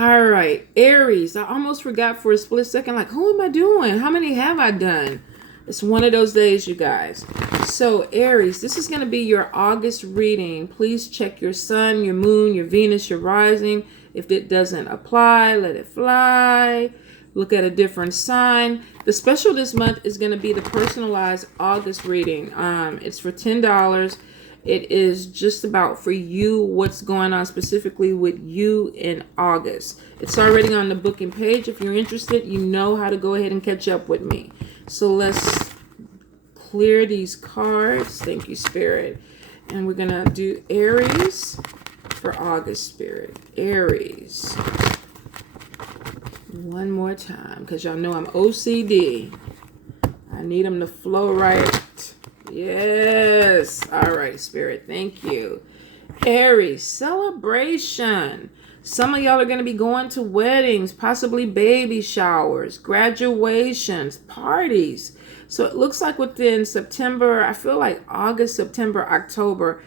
All right, Aries. I almost forgot for a split second, like, who am I doing? How many have I done? It's one of those days, you guys. So, Aries, this is going to be your August reading. Please check your sun, your moon, your Venus, your rising. If it doesn't apply, let it fly. Look at a different sign. The special this month is going to be the personalized August reading. It's for $10. It is just about for you what's going on specifically with you in August. It's already on the booking page. If you're interested, you know how to go ahead and catch up with me. So let's clear these cards. Thank you, Spirit. And we're going to do Aries for August, Spirit. Aries. One more time, because y'all know I'm OCD. I need them to flow right. Yes. All right, Spirit. Thank you. Aries, celebration. Some of y'all are going to be going to weddings, possibly baby showers, graduations, parties. So it looks like within September, I feel like August, September, October,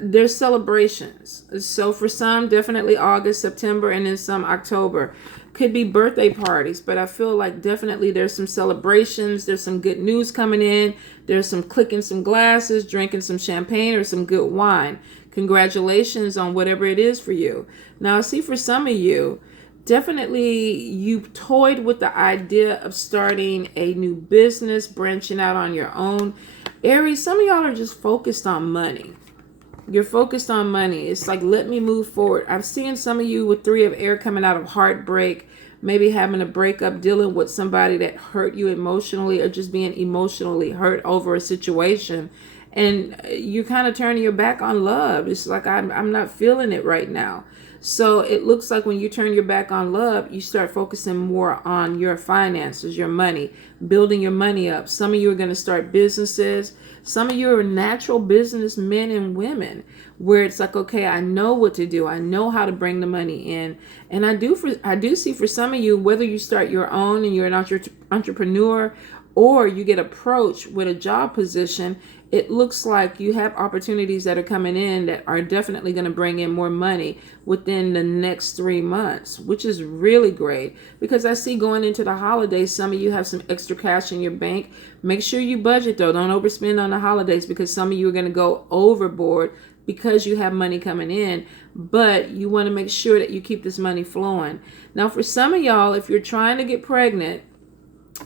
there's celebrations. So for some, definitely August, September, and then some October. Could be birthday parties, but I feel like definitely there's some celebrations. There's some good news coming in. There's some clicking some glasses, drinking some champagne or some good wine. Congratulations on whatever it is for you. Now, I see for some of you, definitely you toyed with the idea of starting a new business, branching out on your own. Aries, some of y'all are just focused on money. You're focused on money. It's like, let me move forward. I'm seeing some of you with 3 of air coming out of heartbreak, maybe having a breakup, dealing with somebody that hurt you emotionally or just being emotionally hurt over a situation. And you're kind of turning your back on love. It's like, I'm not feeling it right now. So it looks like when you turn your back on love, you start focusing more on your finances, your money, building your money up. Some of you are going to start businesses. Some of you are natural businessmen and women where it's like, okay, I know what to do. I know how to bring the money in. And I do see for some of you, whether you start your own and you're an entrepreneur or you get approached with a job position, it looks like you have opportunities that are coming in that are definitely going to bring in more money within the next 3 months, which is really great because I see going into the holidays, some of you have some extra cash in your bank. Make sure you budget though. Don't overspend on the holidays because some of you are going to go overboard because you have money coming in, but you want to make sure that you keep this money flowing. Now, for some of y'all, if you're trying to get pregnant,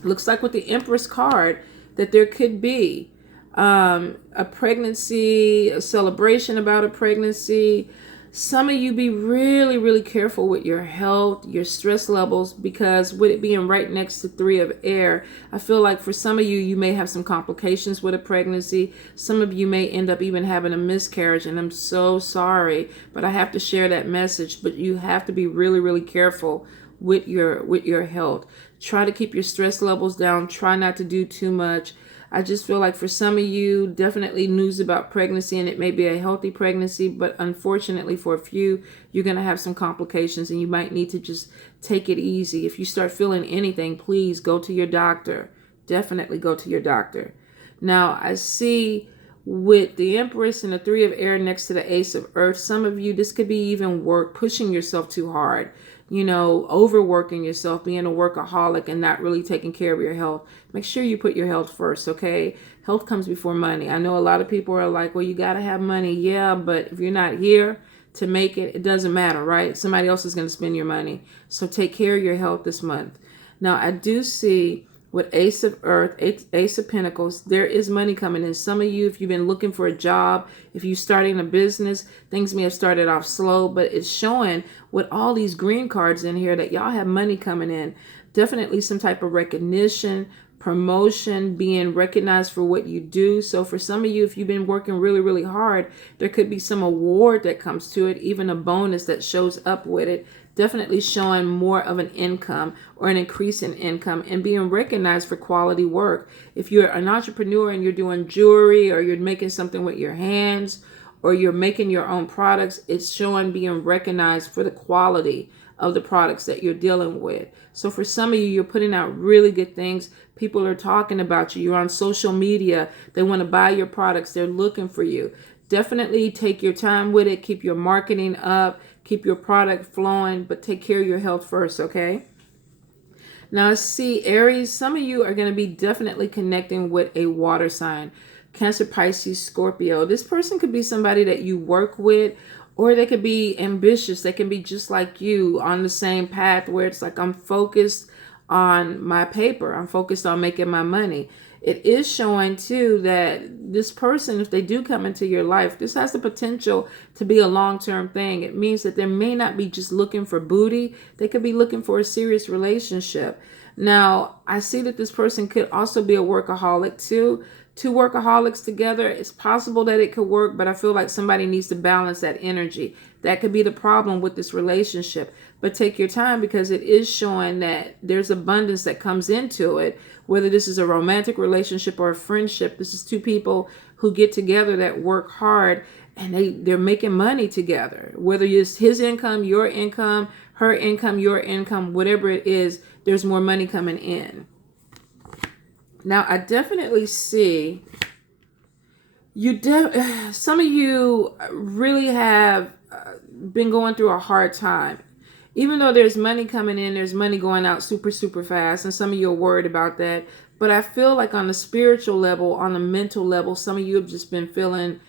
looks like with the Empress card that there could be a pregnancy, a celebration about a pregnancy. Some of you be really, really careful with your health, your stress levels, because with it being right next to 3 of air, I feel like for some of you, you may have some complications with a pregnancy. Some of you may end up even having a miscarriage, and I'm so sorry, but I have to share that message. But you have to be really, really careful with your health. Try to keep your stress levels down. Try not to do too much. I just feel like for some of you, definitely news about pregnancy, and it may be a healthy pregnancy, but unfortunately for a few, you're going to have some complications and you might need to just take it easy. If you start feeling anything, please go to your doctor. Definitely go to your doctor. Now, I see with the Empress and the 3 of air next to the Ace of Earth, some of you, this could be even work, pushing yourself too hard. Overworking yourself, being a workaholic and not really taking care of your health. Make sure you put your health first, okay? Health comes before money. I know a lot of people are like, well, you got to have money. Yeah, but if you're not here to make it, it doesn't matter, right? Somebody else is going to spend your money. So take care of your health this month. Now, I do see with Ace of Earth, Ace of Pentacles, there is money coming in. Some of you, if you've been looking for a job, if you're starting a business, things may have started off slow, but it's showing with all these green cards in here that y'all have money coming in. Definitely some type of recognition, promotion, being recognized for what you do. So for some of you, if you've been working really, really hard, there could be some award that comes to it, even a bonus that shows up with it. Definitely showing more of an income or an increase in income and being recognized for quality work. If you're an entrepreneur and you're doing jewelry or you're making something with your hands or you're making your own products, it's showing being recognized for the quality of the products that you're dealing with. So for some of you, you're putting out really good things. People are talking about you. You're on social media. They want to buy your products. They're looking for you. Definitely take your time with it. Keep your marketing up. Keep your product flowing, but take care of your health first, okay? Now, I see Aries, some of you are going to be definitely connecting with a water sign. Cancer, Pisces, Scorpio. This person could be somebody that you work with, or they could be ambitious. They can be just like you, on the same path where it's like, I'm focused on my paper. I'm focused on making my money. It is showing too that this person, if they do come into your life, this has the potential to be a long-term thing. It means that they may not be just looking for booty. They could be looking for a serious relationship. Now, I see that this person could also be a workaholic too. Two workaholics together, it's possible that it could work, but I feel like somebody needs to balance that energy. That could be the problem with this relationship. But take your time, because it is showing that there's abundance that comes into it, whether this is a romantic relationship or a friendship. This is two people who get together that work hard, and they're making money together. Whether it's his income, your income, her income, your income, whatever it is, there's more money coming in. Now, I definitely see some of you really have been going through a hard time. Even though there's money coming in, there's money going out super, super fast. And some of you are worried about that. But I feel like on the spiritual level, on the mental level, some of you have just been feeling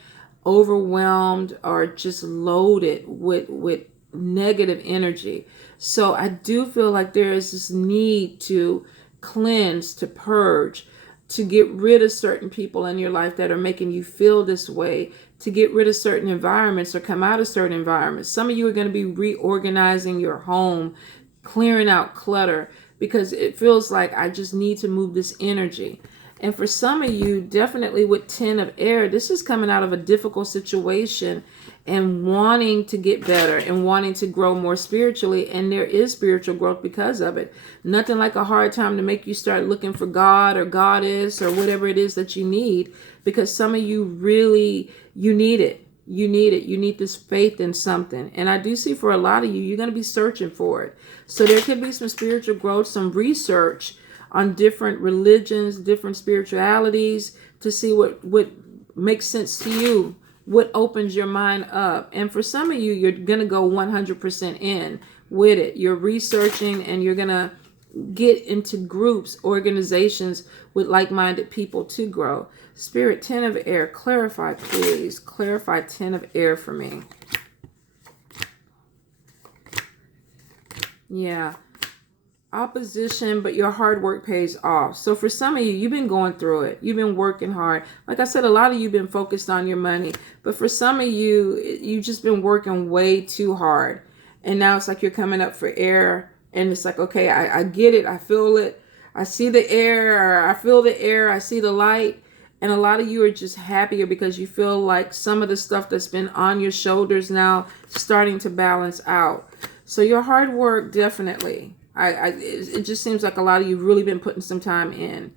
overwhelmed or just loaded with negative energy. So I do feel like there is this need to cleanse, to purge, to get rid of certain people in your life that are making you feel this way, to get rid of certain environments or come out of certain environments. Some of you are going to be reorganizing your home, clearing out clutter, because it feels like I just need to move this energy. And for some of you, definitely with 10 of air, this is coming out of a difficult situation and wanting to get better and wanting to grow more spiritually. And there is spiritual growth because of it. Nothing like a hard time to make you start looking for God or goddess or whatever it is that you need, because some of you really, you need it. You need it. You need this faith in something. And I do see for a lot of you, you're going to be searching for it. So there could be some spiritual growth, some research on different religions, different spiritualities, to see what makes sense to you, what opens your mind up. And for some of you, you're going to go 100% in with it. You're researching, and you're going to get into groups, organizations with like-minded people to grow. Spirit, 10 of air, clarify, please. Clarify 10 of air for me. Yeah. Opposition, but your hard work pays off. So for some of you, you've been going through it. You've been working hard. Like I said, a lot of you have been focused on your money. But for some of you, you've just been working way too hard. And now it's like you're coming up for air. And it's like, okay, I get it. I feel it. I see the air. Or I feel the air. I see the light. And a lot of you are just happier because you feel like some of the stuff that's been on your shoulders now starting to balance out. So your hard work, definitely. It just seems like a lot of you really been putting some time in.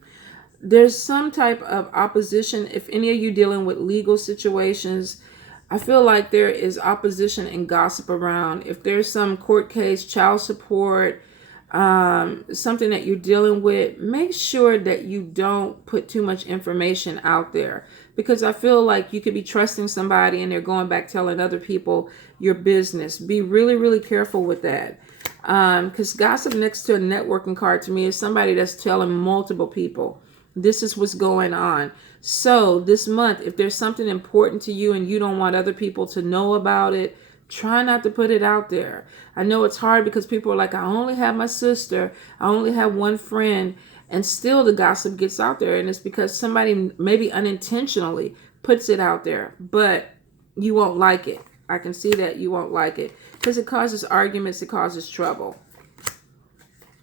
There's some type of opposition. If any of you dealing with legal situations, I feel like there is opposition and gossip around. If there's some court case, child support, something that you're dealing with, make sure that you don't put too much information out there, because I feel like you could be trusting somebody and they're going back telling other people your business. Be really, really careful with that. Because gossip next to a networking card to me is somebody that's telling multiple people, this is what's going on. So this month, if there's something important to you and you don't want other people to know about it, try not to put it out there. I know it's hard because people are like, I only have my sister, I only have one friend, and still the gossip gets out there. And it's because somebody maybe unintentionally puts it out there, but you won't like it. I can see that you won't like it because it causes arguments, it causes trouble.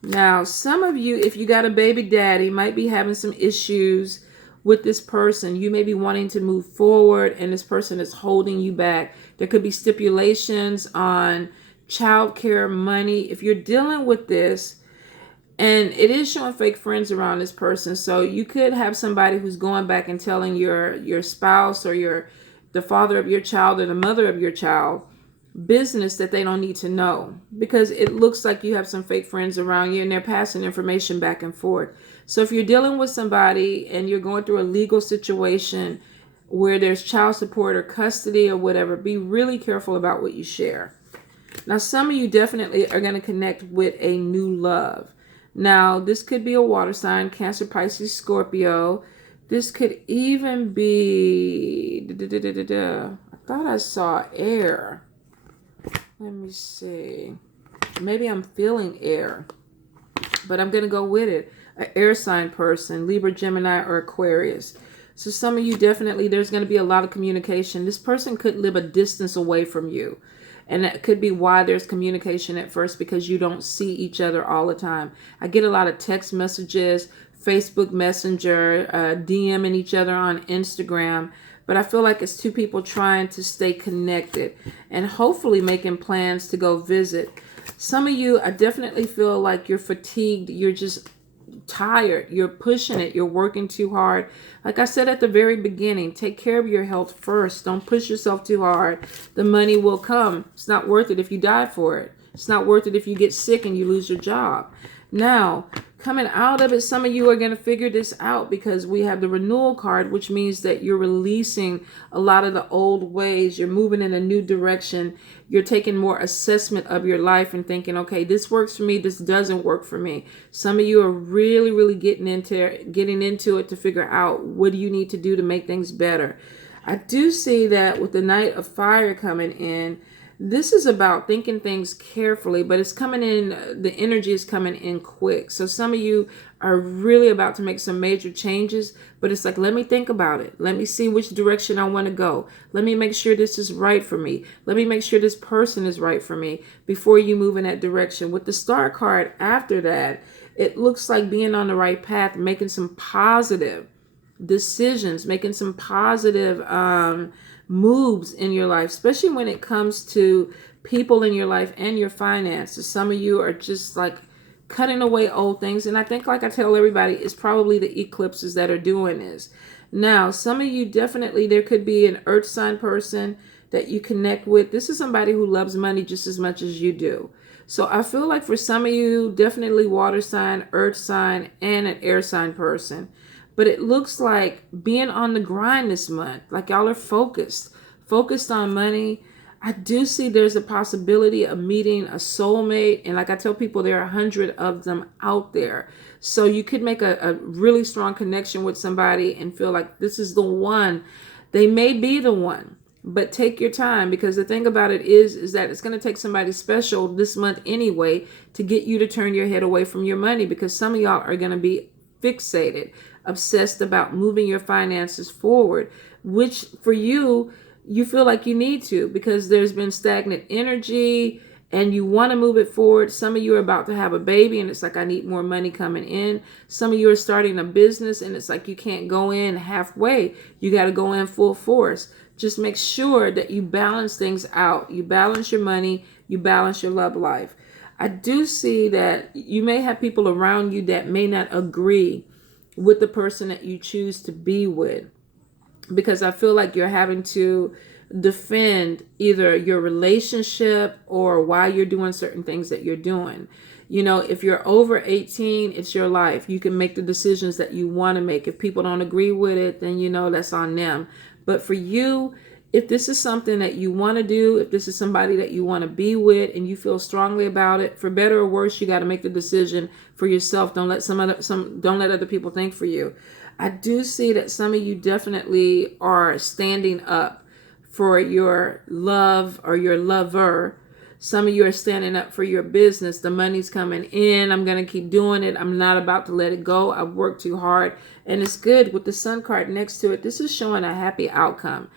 Now, some of you, if you got a baby daddy, might be having some issues with this person. You may be wanting to move forward and this person is holding you back. There could be stipulations on childcare, money. If you're dealing with this, and it is showing fake friends around this person, so you could have somebody who's going back and telling your spouse or the father of your child or the mother of your child business that they don't need to know, because it looks like you have some fake friends around you and they're passing information back and forth. So if you're dealing with somebody and you're going through a legal situation where there's child support or custody or whatever, be really careful about what you share. Now, some of you definitely are going to connect with a new love. Now, this could be a water sign, Cancer, Pisces, Scorpio. This could even be, I thought I saw air. Let me see. Maybe I'm feeling air, but I'm going to go with it. An air sign person, Libra, Gemini, or Aquarius. So some of you definitely, there's going to be a lot of communication. This person could live a distance away from you. And that could be why there's communication at first, because you don't see each other all the time. I get a lot of text messages, Facebook Messenger, DMing each other on Instagram. But I feel like it's two people trying to stay connected and hopefully making plans to go visit. Some of you, I definitely feel like you're fatigued. You're just tired. You're pushing it. You're working too hard. Like I said at the very beginning, take care of your health first. Don't push yourself too hard. The money will come. It's not worth it if you die for it. It's not worth it if you get sick and you lose your job. Now, coming out of it, some of you are going to figure this out, because we have the renewal card, which means that you're releasing a lot of the old ways. You're moving in a new direction. You're taking more assessment of your life and thinking, okay, this works for me. This doesn't work for me. Some of you are really, really getting into it to figure out, what do you need to do to make things better? I do see that with the Knight of Fire coming in, this is about thinking things carefully, but it's coming in, the energy is coming in quick. So some of you are really about to make some major changes, but it's like, let me think about it. Let me see which direction I want to go. Let me make sure this is right for me. Let me make sure this person is right for me before you move in that direction. With the Star card after that, it looks like being on the right path, making some positive decisions, making some positive moves in your life, especially when it comes to people in your life and your finances. Some of you are just like cutting away old things. And I think, like I tell everybody, it's probably the eclipses that are doing this. Now, some of you definitely, there could be an earth sign person that you connect with. This is somebody who loves money just as much as you do. So I feel like for some of you, definitely water sign, earth sign, and an air sign person. But it looks like being on the grind this month, like y'all are focused on money. I do see there's a possibility of meeting a soulmate. And like I tell people, there are 100 of them out there. So you could make a really strong connection with somebody and feel like this is the one. They may be the one, but take your time, because the thing about it is that it's going to take somebody special this month anyway to get you to turn your head away from your money, because some of y'all are going to be fixated, obsessed about moving your finances forward, which for you, you feel like you need to, because there's been stagnant energy and you want to move it forward. Some of you are about to have a baby and it's like, I need more money coming in. Some of you are starting a business and it's like, you can't go in halfway. You got to go in full force. Just make sure that you balance things out. You balance your money, you balance your love life. I do see that you may have people around you that may not agree with the person that you choose to be with, because I feel like you're having to defend either your relationship or why you're doing certain things that you're doing. You know, if you're over 18, it's your life. You can make the decisions that you want to make. If people don't agree with it, then you know that's on them. But for you, if this is something that you want to do, if this is somebody that you want to be with and you feel strongly about it, for better or worse, you got to make the decision for yourself. Don't let don't let other people think for you. I do see that some of you definitely are standing up for your love or your lover. Some of you are standing up for your business. The money's coming in. I'm going to keep doing it. I'm not about to let it go. I've worked too hard. And it's good with the Sun card next to it. This is showing a happy outcome.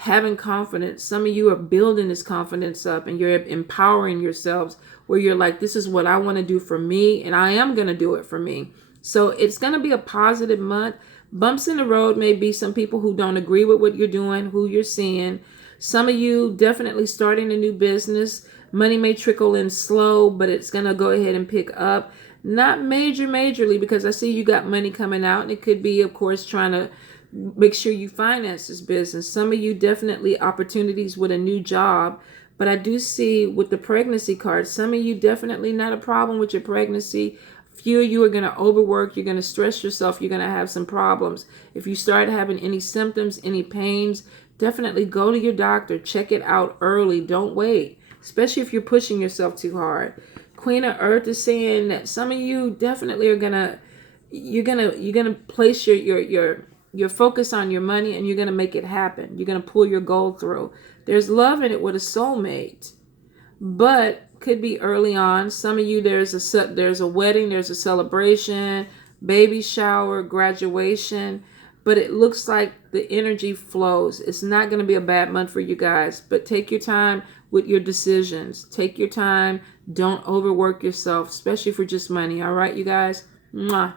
Having confidence. Some of you are building this confidence up and you're empowering yourselves where you're like, this is what I want to do for me, and I am going to do it for me. So it's going to be a positive month. Bumps in the road may be some people who don't agree with what you're doing, who you're seeing. Some of you definitely starting a new business. Money may trickle in slow, but it's going to go ahead and pick up. Not majorly, because I see you got money coming out, and it could be, of course, trying to make sure you finance this business. Some of you definitely opportunities with a new job, but I do see with the pregnancy card, some of you definitely not a problem with your pregnancy. Few of you are going to overwork. You're going to stress yourself. You're going to have some problems. If you start having any symptoms, any pains, definitely go to your doctor. Check it out early. Don't wait. especially if you're pushing yourself too hard. Queen of Earth is saying that some of you definitely are gonna, you're gonna place your focus on your money, and you're gonna make it happen. You're gonna pull your goal through. There's love in it with a soulmate, but could be early on. Some of you, there's a wedding, there's a celebration, baby shower, graduation, but it looks like the energy flows. It's not going to be a bad month for you guys, but take your time with your decisions. Take your time. Don't overwork yourself, especially for just money. All right, you guys? Mwah.